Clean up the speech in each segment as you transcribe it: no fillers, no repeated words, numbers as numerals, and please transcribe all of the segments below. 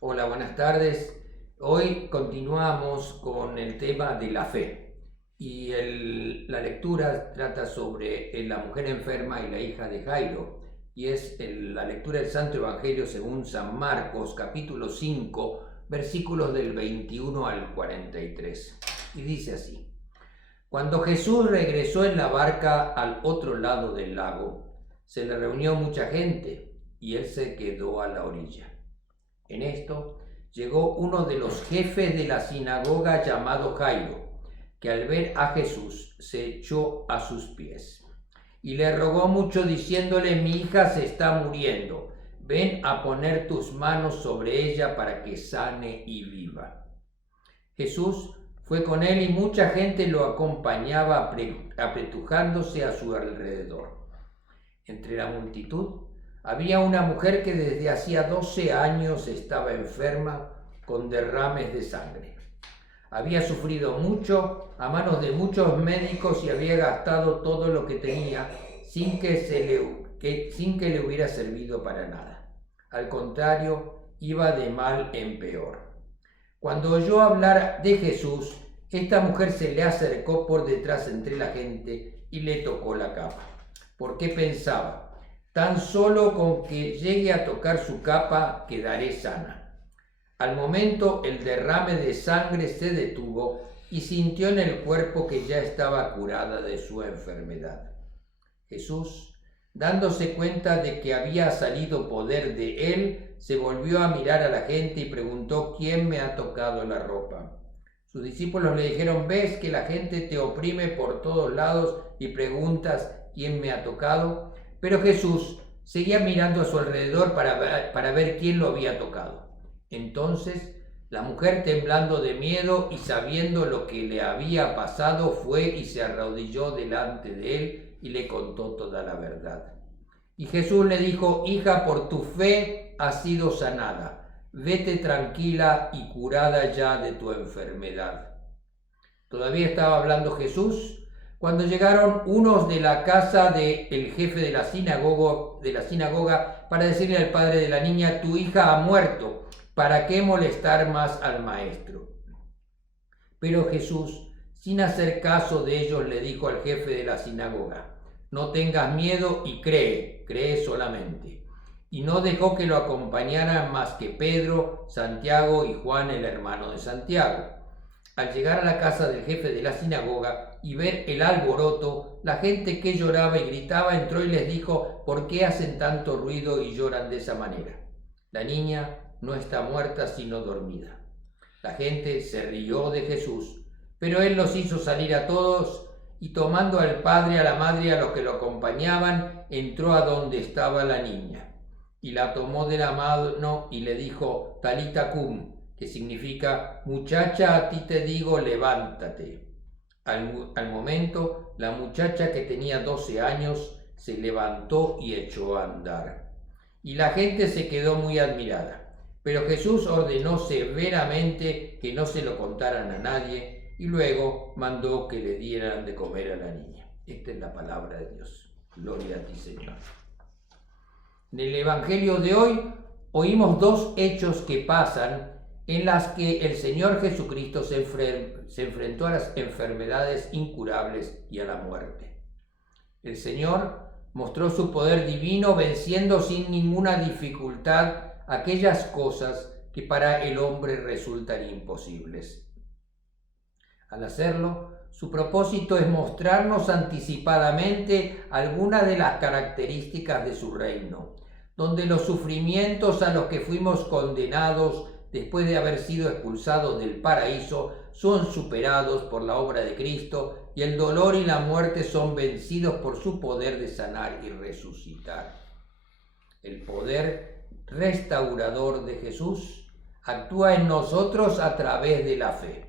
Hola, buenas tardes. Hoy continuamos con el tema de la fe y la lectura trata sobre la mujer enferma y la hija de Jairo y es la lectura del Santo Evangelio según San Marcos, capítulo 5, versículos del 21 al 43. Y dice así: Cuando Jesús regresó en la barca al otro lado del lago, se le reunió mucha gente y él se quedó a la orilla. En esto llegó uno de los jefes de la sinagoga llamado Jairo, que al ver a Jesús se echó a sus pies y le rogó mucho diciéndole: mi hija se está muriendo, ven a poner tus manos sobre ella para que sane y viva. Jesús fue con él y mucha gente lo acompañaba apretujándose a su alrededor. Entre la multitud había una mujer que desde hacía 12 años estaba enferma con derrames de sangre. Había sufrido mucho a manos de muchos médicos y había gastado todo lo que tenía sin que le hubiera servido para nada. Al contrario, iba de mal en peor. Cuando oyó hablar de Jesús, esta mujer se le acercó por detrás entre la gente y le tocó la capa, porque pensaba: tan solo con que llegue a tocar su capa quedaré sana. Al momento el derrame de sangre se detuvo y sintió en el cuerpo que ya estaba curada de su enfermedad. Jesús, dándose cuenta de que había salido poder de él, se volvió a mirar a la gente y preguntó: ¿quién me ha tocado la ropa? Sus discípulos le dijeron: ¿ves que la gente te oprime por todos lados y preguntas quién me ha tocado? Pero Jesús seguía mirando a su alrededor para ver quién lo había tocado. Entonces la mujer, temblando de miedo y sabiendo lo que le había pasado, fue y se arrodilló delante de él y le contó toda la verdad. Y Jesús le dijo: hija, por tu fe has sido sanada. Vete tranquila y curada ya de tu enfermedad. Todavía estaba hablando Jesús cuando llegaron unos de la casa del jefe de la sinagoga para decirle al padre de la niña: tu hija ha muerto, ¿para qué molestar más al maestro? Pero Jesús, sin hacer caso de ellos, le dijo al jefe de la sinagoga: no tengas miedo y cree solamente. Y no dejó que lo acompañaran más que Pedro, Santiago y Juan, el hermano de Santiago. Al llegar a la casa del jefe de la sinagoga y ver el alboroto, la gente que lloraba y gritaba entró y les dijo: ¿por qué hacen tanto ruido y lloran de esa manera? La niña no está muerta sino dormida. La gente se rió de Jesús, pero él los hizo salir a todos y, tomando al padre, a la madre y a los que lo acompañaban, entró a donde estaba la niña y la tomó de la mano y le dijo: Talita cum, que significa: muchacha, a ti te digo, levántate. Al momento, la muchacha, que tenía 12 años, se levantó y echó a andar. Y la gente se quedó muy admirada. Pero Jesús ordenó severamente que no se lo contaran a nadie y luego mandó que le dieran de comer a la niña. Esta es la palabra de Dios. Gloria a ti, Señor. En el Evangelio de hoy oímos dos hechos que pasan en las que el Señor Jesucristo se enfrentó a las enfermedades incurables y a la muerte. El Señor mostró su poder divino venciendo sin ninguna dificultad aquellas cosas que para el hombre resultan imposibles. Al hacerlo, su propósito es mostrarnos anticipadamente algunas de las características de su reino, donde los sufrimientos a los que fuimos condenados después de haber sido expulsados del paraíso son superados por la obra de Cristo y el dolor y la muerte son vencidos por su poder de sanar y resucitar. El poder restaurador de Jesús actúa en nosotros a través de la fe.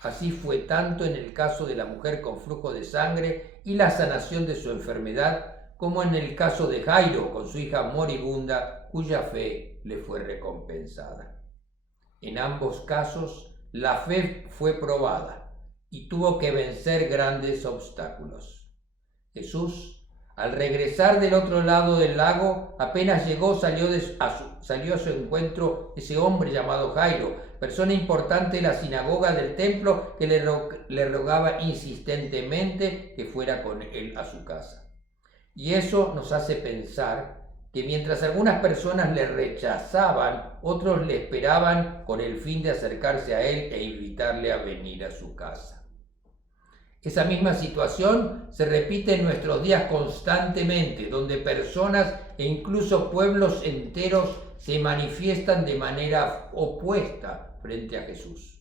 Así fue tanto en el caso de la mujer con flujo de sangre y la sanación de su enfermedad, como en el caso de Jairo con su hija moribunda, cuya fe le fue recompensada. En ambos casos, la fe fue probada y tuvo que vencer grandes obstáculos. Jesús Al regresar del otro lado del lago, apenas llegó, salió a su encuentro ese hombre llamado Jairo, persona importante de la sinagoga del templo, que le rogaba insistentemente que fuera con él a su casa. Y eso nos hace pensar que mientras algunas personas le rechazaban, otros le esperaban con el fin de acercarse a él e invitarle a venir a su casa. Esa misma situación se repite en nuestros días constantemente, donde personas e incluso pueblos enteros se manifiestan de manera opuesta frente a Jesús.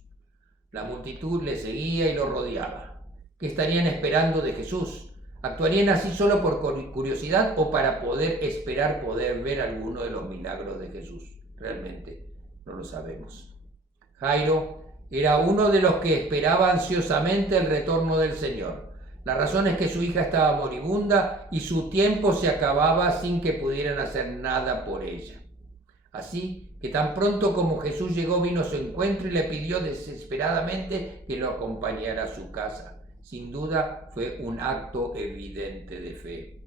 La multitud le seguía y lo rodeaba. ¿Qué estarían esperando de Jesús? ¿Actuarían así solo por curiosidad o para esperar poder ver alguno de los milagros de Jesús? Realmente no lo sabemos. Jairo era uno de los que esperaba ansiosamente el retorno del Señor. La razón es que su hija estaba moribunda y su tiempo se acababa sin que pudieran hacer nada por ella. Así que tan pronto como Jesús llegó, vino a su encuentro y le pidió desesperadamente que lo acompañara a su casa. Sin duda fue un acto evidente de fe.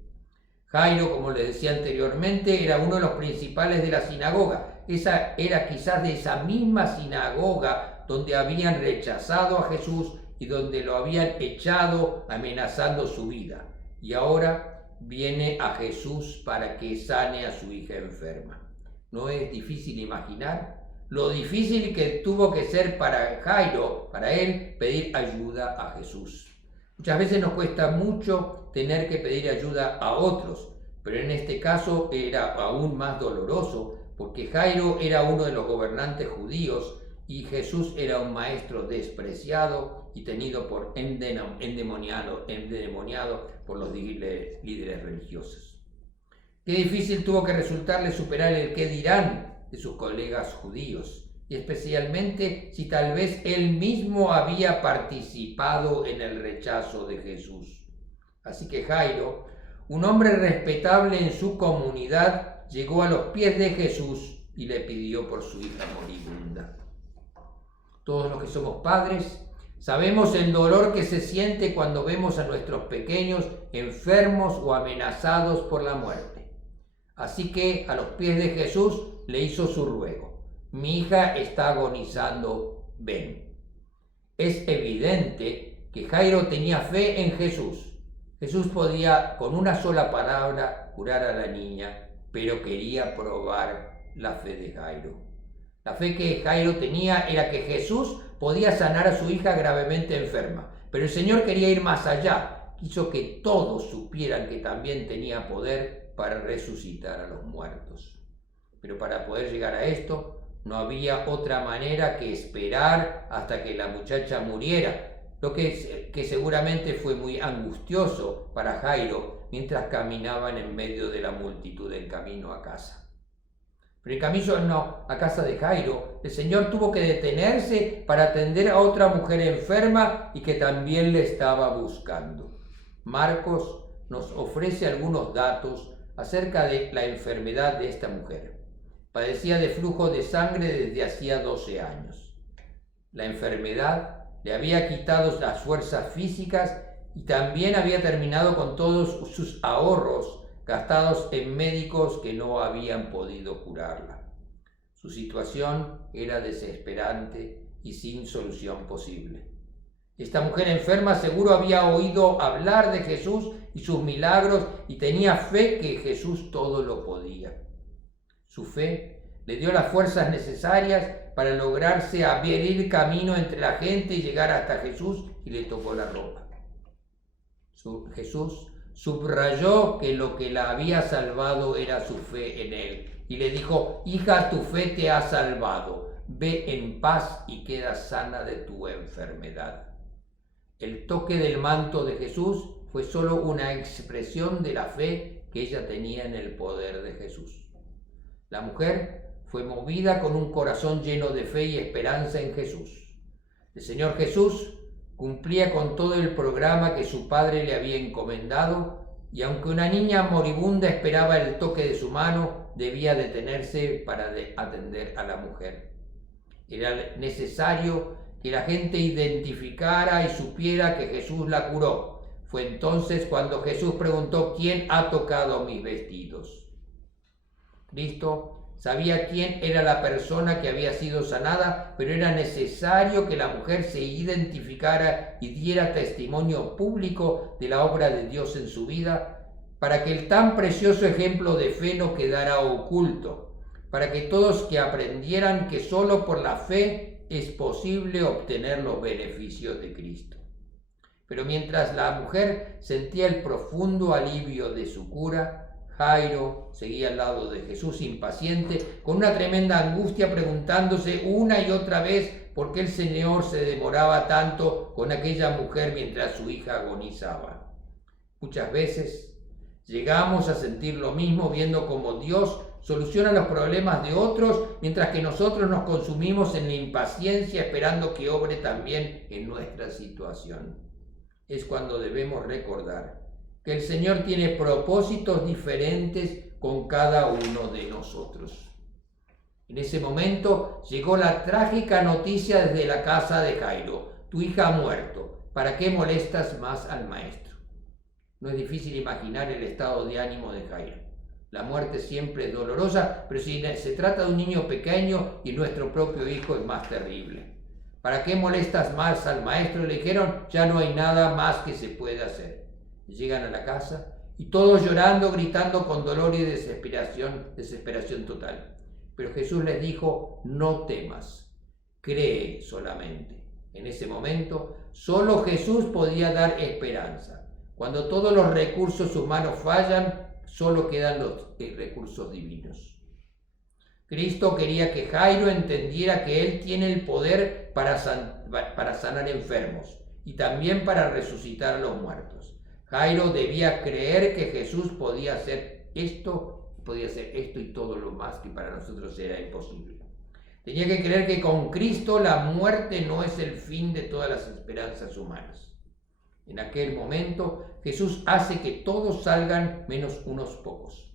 Jairo, como les decía anteriormente, era uno de los principales de la sinagoga. Esa era quizás de esa misma sinagoga donde habían rechazado a Jesús y donde lo habían echado amenazando su vida. Y ahora viene a Jesús para que sane a su hija enferma. ¿No es difícil imaginar lo difícil que tuvo que ser para Jairo, para él, pedir ayuda a Jesús? Muchas veces nos cuesta mucho tener que pedir ayuda a otros, pero en este caso era aún más doloroso, porque Jairo era uno de los gobernantes judíos y Jesús era un maestro despreciado y tenido por endemoniado por los líderes religiosos. Qué difícil tuvo que resultarle superar el qué dirán de sus colegas judíos, y especialmente si tal vez él mismo había participado en el rechazo de Jesús. Así que Jairo, un hombre respetable en su comunidad, llegó a los pies de Jesús y le pidió por su hija moribunda. Todos los que somos padres sabemos el dolor que se siente cuando vemos a nuestros pequeños enfermos o amenazados por la muerte. Así que a los pies de Jesús le hizo su ruego. Mi hija está agonizando, ven. Es evidente que Jairo tenía fe en Jesús. Jesús podía con una sola palabra curar a la niña, pero quería probar la fe de Jairo. La fe que Jairo tenía era que Jesús podía sanar a su hija gravemente enferma, pero el Señor quería ir más allá. Quiso que todos supieran que también tenía poder para resucitar a los muertos. Pero para poder llegar a esto, no había otra manera que esperar hasta que la muchacha muriera, lo que seguramente fue muy angustioso para Jairo mientras caminaban en medio de la multitud en camino a casa. Pero en camino a casa de Jairo, el Señor tuvo que detenerse para atender a otra mujer enferma y que también le estaba buscando. Marcos nos ofrece algunos datos acerca de la enfermedad de esta mujer. Padecía de flujo de sangre desde hacía 12 años. La enfermedad le había quitado las fuerzas físicas y también había terminado con todos sus ahorros gastados en médicos que no habían podido curarla. Su situación era desesperante y sin solución posible. Esta mujer enferma seguro había oído hablar de Jesús y sus milagros y tenía fe que Jesús todo lo podía. Su fe le dio las fuerzas necesarias para lograrse abrir camino entre la gente y llegar hasta Jesús, y le tocó la ropa. Jesús subrayó que lo que la había salvado era su fe en él y le dijo: hija, tu fe te ha salvado, ve en paz y queda sana de tu enfermedad. El toque del manto de Jesús fue solo una expresión de la fe que ella tenía en el poder de Jesús. La mujer fue movida con un corazón lleno de fe y esperanza en Jesús. El Señor Jesús cumplía con todo el programa que su padre le había encomendado, y aunque una niña moribunda esperaba el toque de su mano, debía detenerse para atender a la mujer. Era necesario que la gente identificara y supiera que Jesús la curó. Fue entonces cuando Jesús preguntó: ¿quién ha tocado mis vestidos? Cristo sabía quién era la persona que había sido sanada, pero era necesario que la mujer se identificara y diera testimonio público de la obra de Dios en su vida, para que el tan precioso ejemplo de fe no quedara oculto, para que todos que aprendieran que solo por la fe es posible obtener los beneficios de Cristo. Pero mientras la mujer sentía el profundo alivio de su cura, Jairo seguía al lado de Jesús impaciente, con una tremenda angustia, preguntándose una y otra vez por qué el Señor se demoraba tanto con aquella mujer mientras su hija agonizaba. Muchas veces llegamos a sentir lo mismo viendo cómo Dios soluciona los problemas de otros, mientras que nosotros nos consumimos en la impaciencia esperando que obre también en nuestra situación. Es cuando debemos recordar que el Señor tiene propósitos diferentes con cada uno de nosotros. En ese momento llegó la trágica noticia desde la casa de Jairo: tu hija ha muerto, ¿para qué molestas más al maestro? No es difícil imaginar el estado de ánimo de Jairo. La muerte siempre es dolorosa, pero si se trata de un niño pequeño y nuestro propio hijo, es más terrible. ¿Para qué molestas más al maestro? Le dijeron: ya no hay nada más que se pueda hacer. Llegan a la casa y todos llorando, gritando con dolor y desesperación total. Pero Jesús les dijo: no temas, cree solamente. En ese momento, solo Jesús podía dar esperanza. Cuando todos los recursos humanos fallan, solo quedan los recursos divinos. Cristo quería que Jairo entendiera que Él tiene el poder para sanar enfermos y también para resucitar a los muertos. Jairo debía creer que Jesús podía hacer esto y todo lo más que para nosotros era imposible. Tenía que creer que con Cristo la muerte no es el fin de todas las esperanzas humanas. En aquel momento Jesús hace que todos salgan menos unos pocos.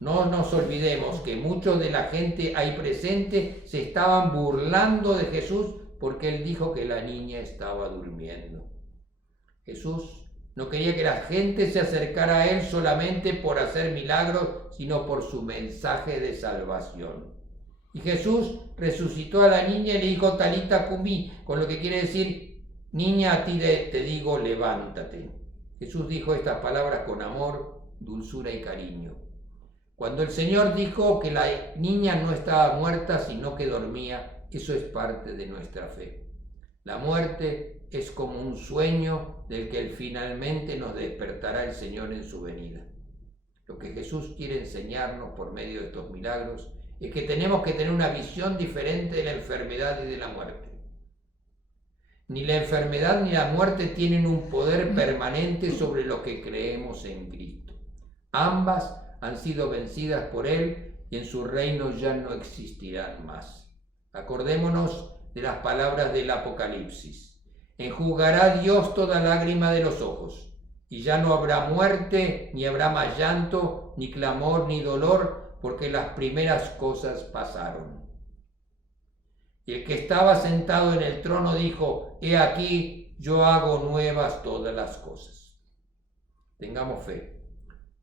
No nos olvidemos que muchos de la gente ahí presente se estaban burlando de Jesús porque Él dijo que la niña estaba durmiendo. Jesús no quería que la gente se acercara a Él solamente por hacer milagros, sino por su mensaje de salvación. Y Jesús resucitó a la niña y le dijo: Talita cumi, con lo que quiere decir: niña, a ti te digo, levántate. Jesús dijo estas palabras con amor, dulzura y cariño. Cuando el Señor dijo que la niña no estaba muerta, sino que dormía, eso es parte de nuestra fe. La muerte es como un sueño del que finalmente nos despertará el Señor en su venida. Lo que Jesús quiere enseñarnos por medio de estos milagros es que tenemos que tener una visión diferente de la enfermedad y de la muerte. Ni la enfermedad ni la muerte tienen un poder permanente sobre lo que creemos en Cristo. Ambas han sido vencidas por Él y en su reino ya no existirán más. Acordémonos de las palabras del Apocalipsis: enjugará Dios toda lágrima de los ojos, y ya no habrá muerte, ni habrá más llanto, ni clamor, ni dolor, porque las primeras cosas pasaron. Y el que estaba sentado en el trono dijo: he aquí, yo hago nuevas todas las cosas. Tengamos fe.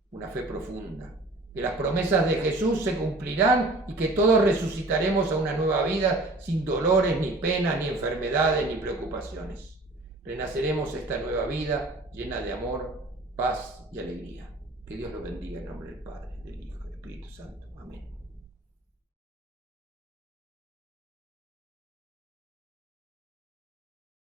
Una fe profunda, que las promesas de Jesús se cumplirán y que todos resucitaremos a una nueva vida sin dolores, ni penas, ni enfermedades, ni preocupaciones. Renaceremos esta nueva vida llena de amor, paz y alegría. Que Dios lo bendiga en nombre del Padre, del Hijo y del Espíritu Santo. Amén.